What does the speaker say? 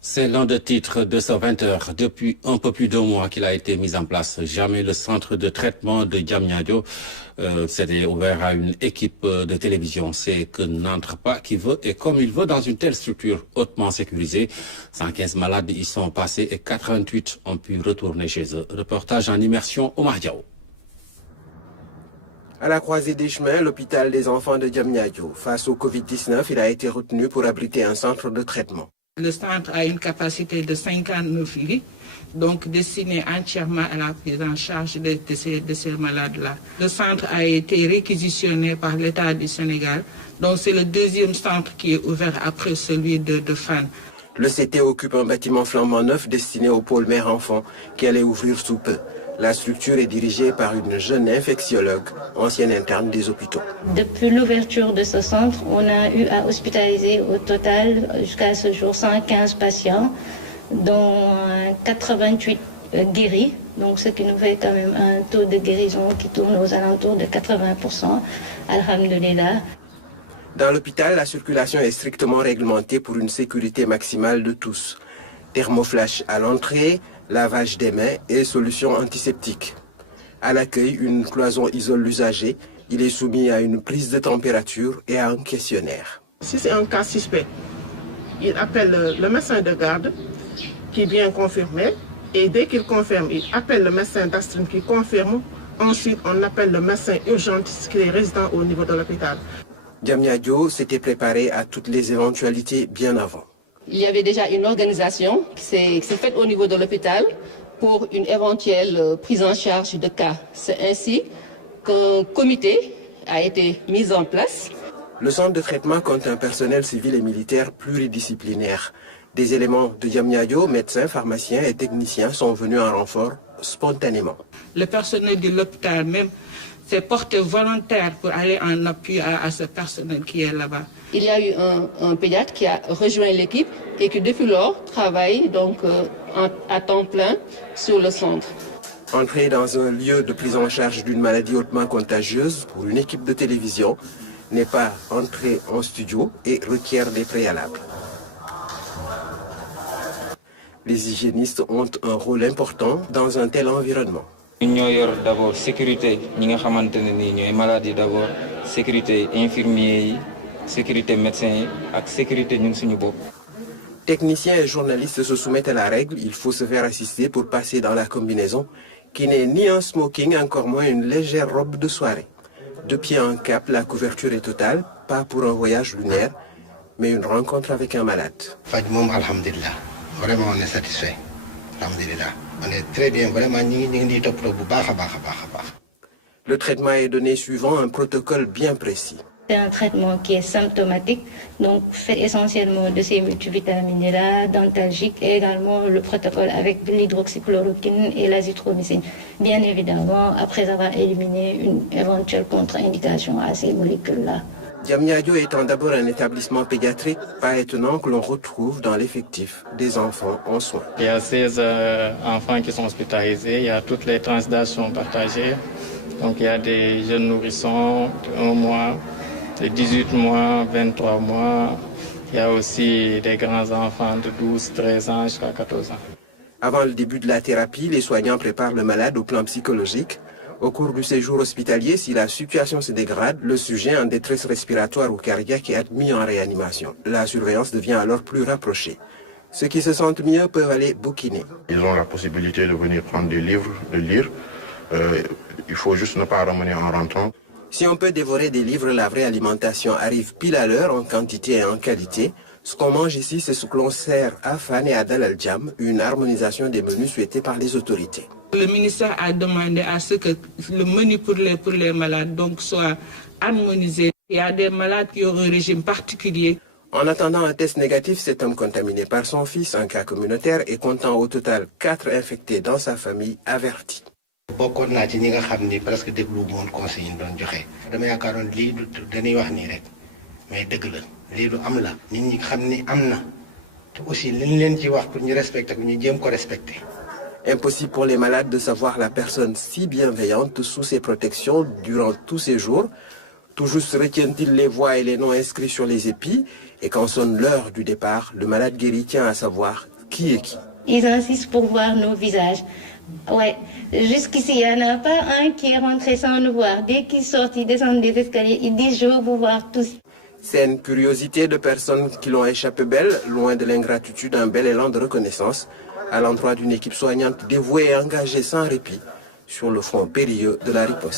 C'est l'un des titres de ce 20h. Depuis un peu plus d'un mois qu'il a été mis en place. Jamais le centre de traitement de Diamniadio s'était ouvert à une équipe de télévision. C'est que n'entre pas qui veut et comme il veut dans une telle structure hautement sécurisée. 115 malades y sont passés et 88 ont pu retourner chez eux. Reportage en immersion Omar Diaw. À la croisée des chemins, l'hôpital des enfants de Diamniadio. Face au Covid-19, il a été retenu pour abriter un centre de traitement. Le centre a une capacité de 59 lits, donc destiné entièrement à la prise en charge de ces malades-là. Le centre a été réquisitionné par l'État du Sénégal, donc c'est le deuxième centre qui est ouvert après celui de Fann. Le CT occupe un bâtiment flambant neuf destiné au pôle mère-enfant qui allait ouvrir sous peu. La structure est dirigée par une jeune infectiologue, ancienne interne des hôpitaux. Depuis l'ouverture de ce centre, on a eu à hospitaliser au total, jusqu'à ce jour, 115 patients, dont 88 guéris. Donc, ce qui nous fait quand même un taux de guérison qui tourne aux alentours de 80%. Alhamdulillah. Dans l'hôpital, la circulation est strictement réglementée pour une sécurité maximale de tous. Thermoflash à l'entrée, lavage des mains et solutions antiseptiques. À l'accueil, une cloison isole l'usager. Il est soumis à une prise de température et à un questionnaire. Si c'est un cas suspect, il appelle le médecin de garde qui vient confirmer. Et dès qu'il confirme, il appelle le médecin d'astreinte qui confirme. Ensuite, on appelle le médecin urgentiste qui est résident au niveau de l'hôpital. Diamniadio s'était préparé à toutes les éventualités bien avant. Il y avait déjà une organisation qui s'est faite au niveau de l'hôpital pour une éventuelle prise en charge de cas. C'est ainsi qu'un comité a été mis en place. Le centre de traitement compte un personnel civil et militaire pluridisciplinaire. Des éléments de Diamniadio, médecins, pharmaciens et techniciens sont venus en renfort spontanément. Le personnel de l'hôpital même s'est porté volontaire pour aller en appui à ce personnel qui est là-bas. Il y a eu un pédiatre qui a rejoint l'équipe et qui depuis lors travaille donc à temps plein sur le centre. Entrer dans un lieu de prise en charge d'une maladie hautement contagieuse pour une équipe de télévision n'est pas entrer en studio et requiert des préalables. Les hygiénistes ont un rôle important dans un tel environnement. Nous avons d'abord sécurité, nous avons maladie d'abord, sécurité infirmier, sécurité médecin et sécurité nous suñu bopp. Techniciens et journalistes se soumettent à la règle, il faut se faire assister pour passer dans la combinaison, qui n'est ni un smoking, encore moins une légère robe de soirée. De pied en cap, la couverture est totale, pas pour un voyage lunaire, mais une rencontre avec un malade. Alhamdulillah, vraiment on est satisfait. Alhamdulillah. On est très bien, vraiment. Le traitement est donné suivant un protocole bien précis. C'est un traitement qui est symptomatique, donc fait essentiellement de ces multivitamines-là, dentalgiques et également le protocole avec l'hydroxychloroquine et l'azithromycine. Bien évidemment, après avoir éliminé une éventuelle contre-indication à ces molécules-là. Diamniadio étant d'abord un établissement pédiatrique, pas étonnant que l'on retrouve dans l'effectif des enfants en soins. Il y a 16 enfants qui sont hospitalisés, il y a toutes les tranches d'âge sont partagées. Donc il y a des jeunes nourrissons de 1 mois, de 18 mois, 23 mois. Il y a aussi des grands enfants de 12, 13 ans jusqu'à 14 ans. Avant le début de la thérapie, les soignants préparent le malade au plan psychologique. Au cours du séjour hospitalier, si la situation se dégrade, le sujet en détresse respiratoire ou cardiaque est admis en réanimation. La surveillance devient alors plus rapprochée. Ceux qui se sentent mieux peuvent aller bouquiner. Ils ont la possibilité de venir prendre des livres, de lire. Il faut juste ne pas ramener en rentrant. Si on peut dévorer des livres, la vraie alimentation arrive pile à l'heure en quantité et en qualité. Ce qu'on mange ici, c'est ce que l'on sert à Fann et à Dal Al Jam, une harmonisation des menus souhaitée par les autorités. Le ministère a demandé à ce que le menu pour les malades donc, soit harmonisé. Il y a des malades qui ont un régime particulier. En attendant un test négatif, cet homme contaminé par son fils, un cas communautaire, et comptant au total 4 infectés dans sa famille, averti. Bokkoon naa ci ñi nga xam ni presque déglu woon conseil yi ñu doon joxe. dama yaakaaroon lii dañuy wax nii rek mais dëgg la lii lu am la nit ñi xam ni am na te aussi li ñu leen ci wax pour ñu respecter ko ñu jéem ko respecter. Impossible pour les malades de savoir la personne si bienveillante sous ses protections durant tous ces jours. Tout juste retiennent-ils les voix et les noms inscrits sur les épis. Et quand sonne l'heure du départ, le malade guéri tient à savoir qui est qui. Ils insistent pour voir nos visages. Ouais, jusqu'ici, il n'y en a pas un qui est rentré sans nous voir. Dès qu'il sort, il descend des escaliers, il dit « je veux vous voir tous ». C'est une curiosité de personnes qui l'ont échappé belle, loin de l'ingratitude, un bel élan de reconnaissance à l'endroit d'une équipe soignante dévouée et engagée sans répit sur le front périlleux de la riposte.